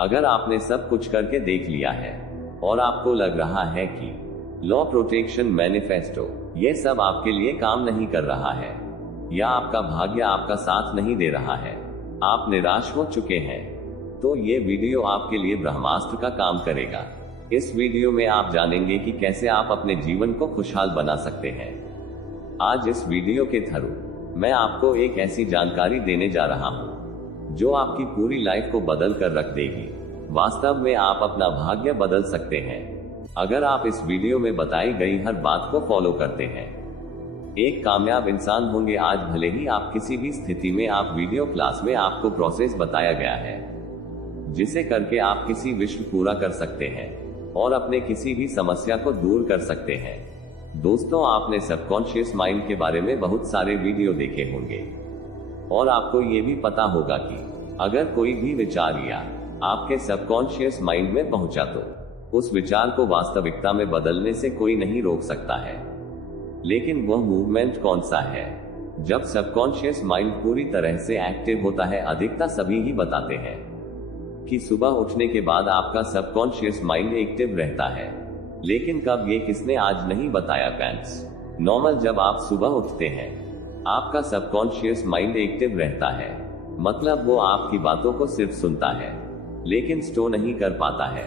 अगर आपने सब कुछ करके देख लिया है और आपको लग रहा है कि लॉ प्रोटेक्शन मैनिफेस्टो ये सब आपके लिए काम नहीं कर रहा है, या आपका भाग्य आपका साथ नहीं दे रहा है, आप निराश हो चुके हैं, तो ये वीडियो आपके लिए ब्रह्मास्त्र का काम करेगा। इस वीडियो में आप जानेंगे कि कैसे आप अपने जीवन को खुशहाल बना सकते हैं। आज इस वीडियो के थ्रू मैं आपको एक ऐसी जानकारी देने जा रहा हूं जो आपकी पूरी लाइफ को बदल कर रख देगी। वास्तव में आप अपना भाग्य बदल सकते हैं अगर आप इस वीडियो में बताई गई हर बात को फॉलो करते हैं। एक कामयाब इंसान होंगे आज, भले ही आप किसी भी स्थिति में आप वीडियो क्लास में आपको प्रोसेस बताया गया है जिसे करके आप किसी विश्व पूरा कर सकते हैं और अपने किसी भी समस्या को दूर कर सकते हैं। दोस्तों, आपने सबकॉन्शियस माइंड के बारे में बहुत सारे वीडियो देखे होंगे और आपको ये भी पता होगा कि अगर कोई भी विचार या आपके सबकॉन्शियस माइंड में पहुंचा तो उस विचार को वास्तविकता में बदलने से कोई नहीं रोक सकता है। लेकिन वह मूवमेंट कौन सा है जब सबकॉन्शियस माइंड पूरी तरह से एक्टिव होता है? अधिकता सभी ही बताते हैं कि सुबह उठने के बाद आपका सबकॉन्शियस माइंड एक्टिव रहता है, लेकिन कब ये किसने आज नहीं बताया फ्रेंड्स। नॉर्मल जब आप सुबह उठते हैं आपका सबकॉन्शियस माइंड एक्टिव रहता है, मतलब वो आपकी बातों को सिर्फ सुनता है लेकिन स्टोर नहीं कर पाता है,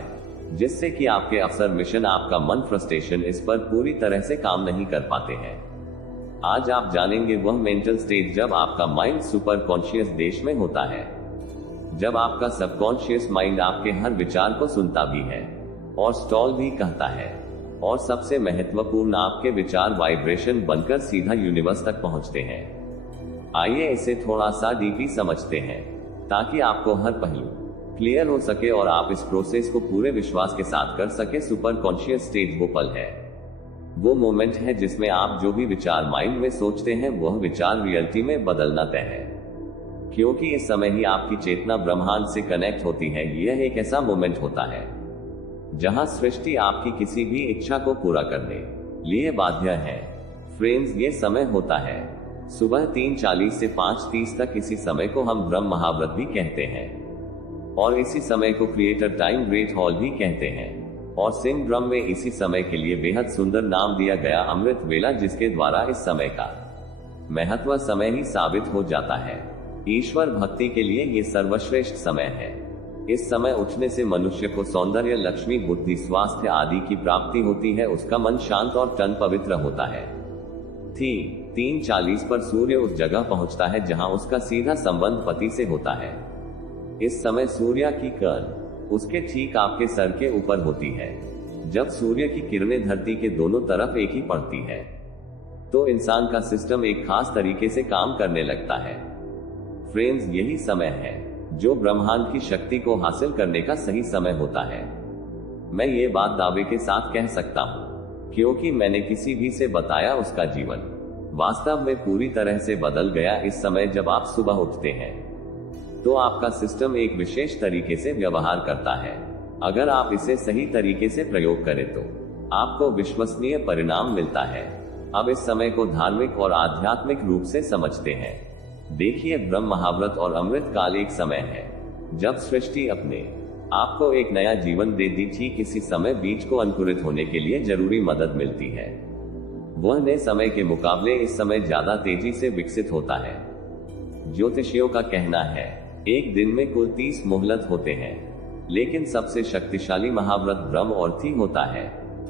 जिससे कि आपके अफसर मिशन, आपका मन, फ्रस्ट्रेशन इस पर पूरी तरह से काम नहीं कर पाते हैं। आज आप जानेंगे वह मेंटल स्टेट जब आपका माइंड सुपर कॉन्शियस देश में होता है, जब आपका सबकॉन्शियस माइंड आपके हर विचार को सुनता भी है और स्टॉल भी कहता है, और सबसे महत्वपूर्ण आपके विचार वाइब्रेशन बनकर सीधा यूनिवर्स तक पहुंचते हैं। आइए इसे थोड़ा सा डीपली समझते हैं ताकि आपको हर पहलू क्लियर हो सके और आप इस प्रोसेस को पूरे विश्वास के साथ कर सके। सुपर कॉन्शियस स्टेट वो पल है, वो मोमेंट है जिसमें आप जो भी विचार माइंड में सोचते हैं वह विचार रियलिटी में बदलना तय है, क्योंकि इस समय ही आपकी चेतना ब्रह्मांड से कनेक्ट होती है। यह एक ऐसा मोमेंट होता है जहां सृष्टि आपकी किसी भी इच्छा को पूरा करने लिए बाध्य है। फ्रेंड्स, ये समय होता है सुबह 3:40 से 5:30 तक। इसी समय को हम ब्रह्म महाव्रत भी कहते हैं और इसी समय को क्रिएटर टाइम ग्रेट हॉल भी कहते हैं, और सिंह ब्रह्म में इसी समय के लिए बेहद सुंदर नाम दिया गया अमृत वेला, जिसके द्वारा इस समय का महत्व समय ही साबित हो जाता है। ईश्वर भक्ति के लिए ये सर्वश्रेष्ठ समय है। इस समय उठने से मनुष्य को सौंदर्य, लक्ष्मी, बुद्धि, स्वास्थ्य आदि की प्राप्ति होती है। उसका मन शांत और तन पवित्र होता है। 3:40 पर सूर्य उस जगह पहुंचता है जहां उसका सीधा संबंध पति से होता है। इस समय सूर्य की किरण उसके ठीक आपके सर के ऊपर होती है। जब सूर्य की किरणें धरती के दोनों तरफ एक ही पड़ती है तो इंसान का सिस्टम एक खास तरीके से काम करने लगता है। फ्रेंड्स, यही समय है जो ब्रह्मांड की शक्ति को हासिल करने का सही समय होता है। मैं ये बात दावे के साथ कह सकता हूँ क्योंकि मैंने किसी भी से बताया, उसका जीवन वास्तव में पूरी तरह से बदल गया। इस समय जब आप सुबह उठते हैं तो आपका सिस्टम एक विशेष तरीके से व्यवहार करता है। अगर आप इसे सही तरीके से प्रयोग करें तो आपको विश्वसनीय परिणाम मिलता है। अब इस समय को धार्मिक और आध्यात्मिक रूप से समझते हैं। देखिए, ब्रह्म महाव्रत और अमृत काल एक समय है जब सृष्टि अपने आपको एक नया जीवन दे दी। ठीक इसी समय बीज को अंकुरित होने के लिए जरूरी मदद मिलती है। वह नए समय के मुकाबले इस समय ज्यादा तेजी से विकसित होता है। ज्योतिषियों का कहना है एक दिन में कुल 30 मुहूर्त होते हैं, लेकिन सबसे शक्तिशाली महाव्रत ब्रह्म और थी होता है।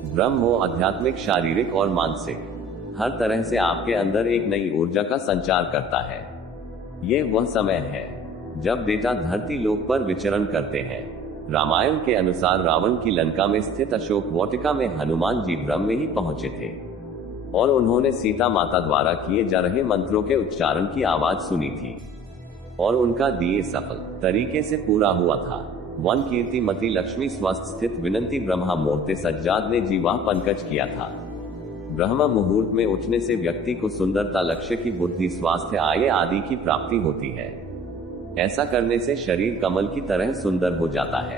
ब्रह्म हो आध्यात्मिक, शारीरिक और मानसिक, हर तरह से आपके अंदर एक नई ऊर्जा का संचार करता है। ये वह समय है जब देवता धरती लोक पर विचरण करते हैं। रामायण के अनुसार रावण की लंका में स्थित अशोक वाटिका में हनुमान जी ब्रह्म में ही पहुंचे थे और उन्होंने सीता माता द्वारा किए जा रहे मंत्रों के उच्चारण की आवाज सुनी थी और उनका दिए सफल तरीके से पूरा हुआ था। वन कीर्तिमती लक्ष्मी स्वस्थ स्थित विनंती ब्रह्मा मूर्ति सज्जाद ने जीवा पंकज किया था। ब्रह्म मुहूर्त में उठने से व्यक्ति को सुंदरता, लक्ष्य की बुद्धि, स्वास्थ्य, आय आदि की प्राप्ति होती है। ऐसा करने से शरीर कमल की तरह सुंदर हो जाता है।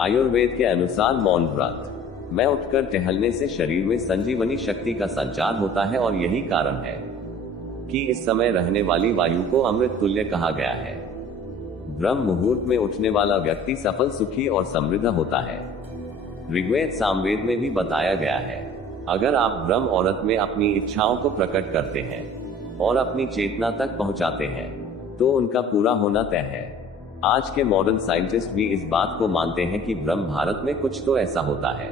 आयुर्वेद के अनुसार मौन व्रत में उठकर टहलने से शरीर में संजीवनी शक्ति का संचार होता है और यही कारण है कि इस समय रहने वाली वायु को अमृत तुल्य कहा गया है। ब्रह्म मुहूर्त में उठने वाला व्यक्ति सफल, सुखी और समृद्ध होता है। ऋग्वेद सामवेद में भी बताया गया है, अगर आप ब्रह्म औरत में अपनी इच्छाओं को प्रकट करते हैं और अपनी चेतना तक पहुंचाते हैं तो उनका पूरा होना तय है। आज के मॉडर्न साइंटिस्ट भी इस बात को मानते हैं कि ब्रह्म भारत में कुछ तो ऐसा होता है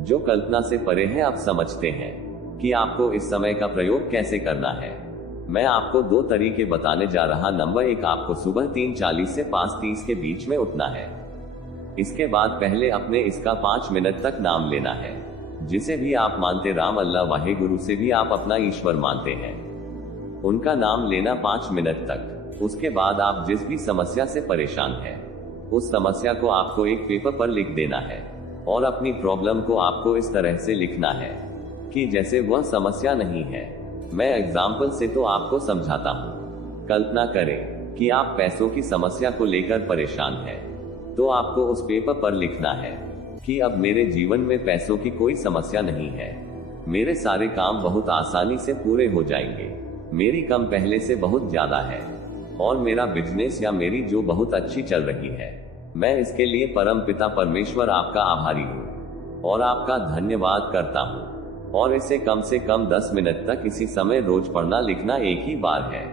जो कल्पना से परे है। आप समझते हैं कि आपको इस समय का प्रयोग कैसे करना है। मैं आपको 2 तरीके बताने जा रहा। नंबर 1, आपको सुबह 3:40 से 5:30 के बीच में उठना है। इसके बाद पहले अपने इसका 5 मिनट तक नाम लेना है। जिसे भी आप मानते, राम, अल्लाह, वाहेगुरु से भी आप अपना ईश्वर मानते हैं, उनका नाम लेना 5 मिनट तक। उसके बाद आप जिस भी समस्या से परेशान हैं, उस समस्या को आपको एक पेपर पर लिख देना है और अपनी प्रॉब्लम को आपको इस तरह से लिखना है कि जैसे वह समस्या नहीं है। मैं एग्जाम्पल से तो आपको समझाता हूँ। कल्पना करें कि आप पैसों की समस्या को लेकर परेशान हैं, तो आपको उस पेपर पर लिखना है कि अब मेरे जीवन में पैसों की कोई समस्या नहीं है, मेरे सारे काम बहुत आसानी से पूरे हो जाएंगे, मेरी कम पहले से बहुत ज्यादा है और मेरा बिजनेस या मेरी जो बहुत अच्छी चल रही है। मैं इसके लिए परम पिता परमेश्वर आपका आभारी हूँ और आपका धन्यवाद करता हूँ। और इसे कम से कम 10 मिनट तक इसी समय रोज पढ़ना लिखना एक ही बार है।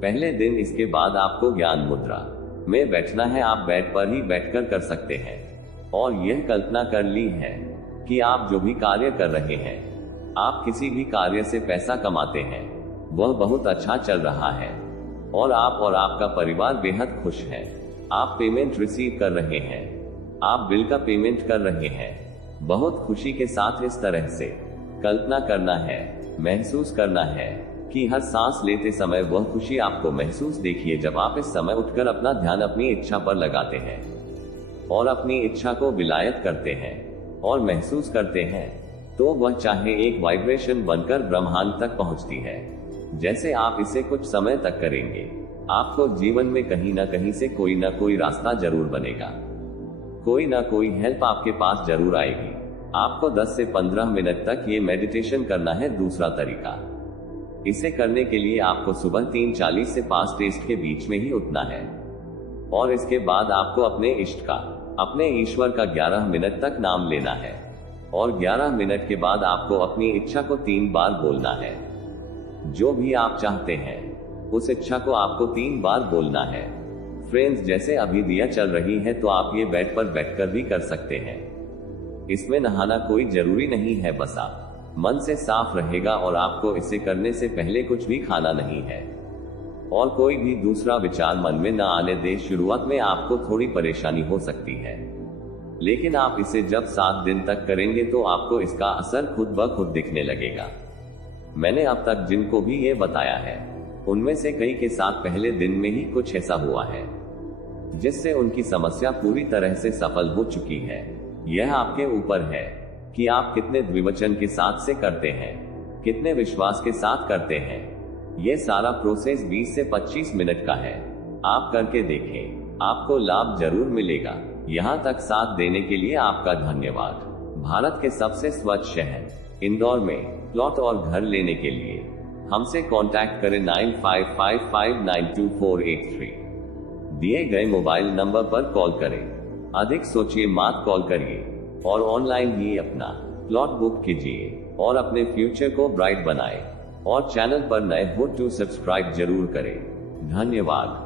पहले दिन इसके बाद आपको ज्ञान मुद्रा में बैठना है। आप बेड पर ही बैठकर कर सकते हैं और यह कल्पना कर ली है कि आप जो भी कार्य कर रहे हैं, आप किसी भी कार्य से पैसा कमाते हैं, वह बहुत अच्छा चल रहा है और आप और आपका परिवार बेहद खुश है। आप पेमेंट रिसीव कर रहे हैं, आप बिल का पेमेंट कर रहे हैं, बहुत खुशी के साथ। इस तरह से कल्पना करना है, महसूस करना है कि हर सांस लेते समय वह खुशी आपको महसूस। देखिए, जब आप इस समय उठकर अपना ध्यान अपनी इच्छा पर लगाते हैं और अपनी इच्छा को विलायत करते हैं और महसूस करते हैं, तो वह चाहे एक वाइब्रेशन बनकर ब्रह्मांड तक पहुंचती है। जैसे आप इसे कुछ समय तक करेंगे, आपको जीवन में कहीं ना कहीं से कोई ना कोई रास्ता जरूर बनेगा, कोई ना कोई हेल्प आपके पास जरूर आएगी। आपको 10 से 15 मिनट तक ये मेडिटेशन करना है। दूसरा तरीका, इसे करने के लिए आपको सुबह 3:40 से 5:30 के बीच में ही उठना है और इसके बाद आपको अपने इष्ट का, अपने ईश्वर का 11 मिनट तक नाम लेना है और 11 मिनट के बाद आपको अपनी इच्छा को 3 बार बोलना है। जो भी आप चाहते हैं, उस इच्छा को आपको 3 बार बोलना है। फ्रेंड्स, जैसे अभी दिया चल रही है तो आप ये बेड पर बैठकर भी कर सकते हैं। इसमें नहाना कोई जरूरी नहीं है, बस आप मन से साफ रहेगा और आपको इसे करने से पहले कुछ भी खाना नहीं है और कोई भी दूसरा विचार मन में न आने दे। शुरुआत में आपको थोड़ी परेशानी हो सकती है, लेकिन आप इसे जब 7 दिन तक करेंगे तो आपको इसका असर खुद ब खुद दिखने लगेगा। मैंने अब तक जिनको भी ये बताया है, उनमें से कई के साथ पहले दिन में ही कुछ ऐसा हुआ है जिससे उनकी समस्या पूरी तरह से सफल हो चुकी है। यह आपके ऊपर है कि आप कितने द्विवचन के साथ से करते हैं, कितने विश्वास के साथ करते हैं। यह सारा प्रोसेस 20 से 25 मिनट का है। आप करके देखें, आपको लाभ जरूर मिलेगा। यहाँ तक साथ देने के लिए आपका धन्यवाद। भारत के सबसे स्वच्छ शहर इंदौर में प्लॉट और घर लेने के लिए हमसे कांटेक्ट करें 9555924883। दिए गए मोबाइल नंबर पर कॉल करें। अधिक सोचिए मत कॉल करिए और ऑनलाइन ही अपना प्लॉट बुक कीजिए और अपने फ्यूचर को ब्राइट बनाएं। और चैनल पर नए हो तो सब्सक्राइब जरूर करें। धन्यवाद।